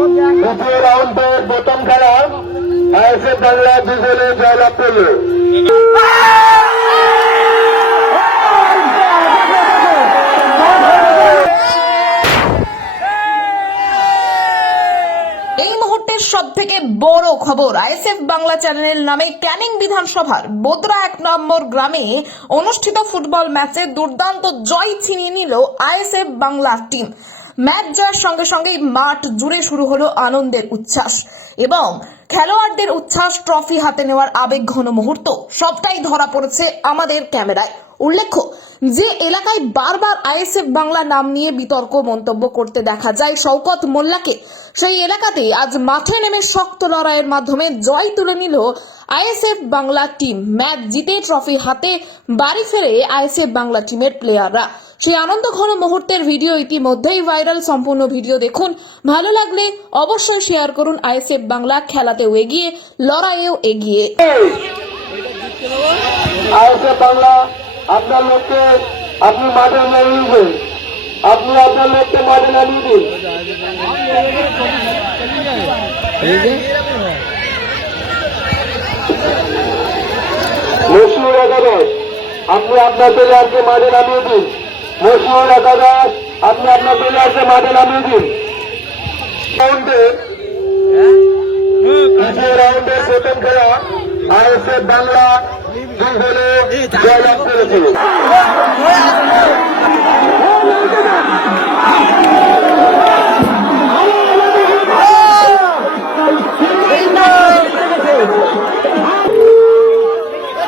দ্বিতীয় রাউন্ডের প্রথম খেলা আইএসএফ বাংলা 2 গোলে জয়লাভ করল। এই মুহূর্তের সবথেকে বড় খবর, আইএসএফ বাংলা চ্যানেলের নামে ক্যানিং বিধানসভার বোদরা 1 নম্বর গ্রামে অনুষ্ঠিত ফুটবল ম্যাচে দুর্দান্ত জয় ছিনিয়ে নিল আইএসএফ বাংলা টিম। ম্যাচ জয়ের সঙ্গে সঙ্গেই মাঠ জুড়ে শুরু হলো আনন্দের উচ্ছ্বাস এবং খেলোয়াড়দের উচ্ছ্বাস, ট্রফি হাতে নেওয়ার আবেগঘন মুহূর্ত সবটাই ধরা পড়েছে আমাদের ক্যামেরায়। উল্লেখ্য যে এলাকায় বারবার আইএসএফ বাংলা নাম নিয়ে বিতর্ক মন্তব্য করতে দেখা যায় শওকত মোল্লাকে, সেই এলাকাতে আজ মাঠে নেমে শক্ত লড়াইয়ের মাধ্যমে জয় তুলে নিল আইএসএফ বাংলা টিম। ম্যাচ জিতে ট্রফি হাতে বাড়ি ফেরে আইএসএফ বাংলা টিমের প্লেয়াররা। সেই আনন্দঘন মুহূর্তের ভিডিও ইতিমধ্যেই ভাইরাল। সম্পূর্ণ ভিডিও দেখুন, ভালো লাগলে অবশ্যই শেয়ার করুন। আইএসএফ বাংলা খেলাতেও এগিয়ে, লড়াইয়েও এগিয়ে। আইএসএফ বাংলা আপনার লোককে আপনি মাঠে নামিয়ে দিন, আপনি আপনার লোককে মাঠে নামিয়ে দিন। মশিউর একাদশ আপনি আপনার প্লেয়ারকে মাঠে নামিয়ে দিন। মশিউর একাদশ আপনি আপনার প্লেয়ারকে মাঠে নামিয়ে দিন। দ্বিতীয় রাউন্ডের প্রথম খেলা আইএসএফ বাংলা 2 গোলে জয়লাভ করেছিল।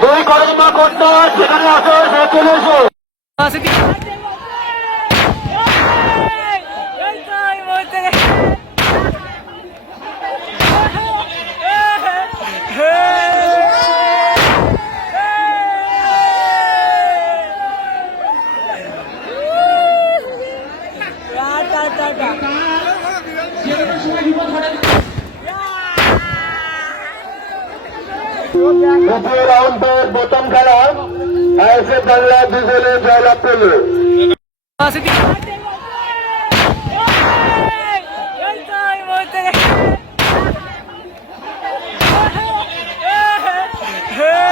দুই কর্মা করতে সেখানে আসো, চলে এসো। দ্বিতীয় রাউন্ডের প্রথম খেলা আইএসএফ বাংলা 2 গোলে জয়লাভ করল। Hey!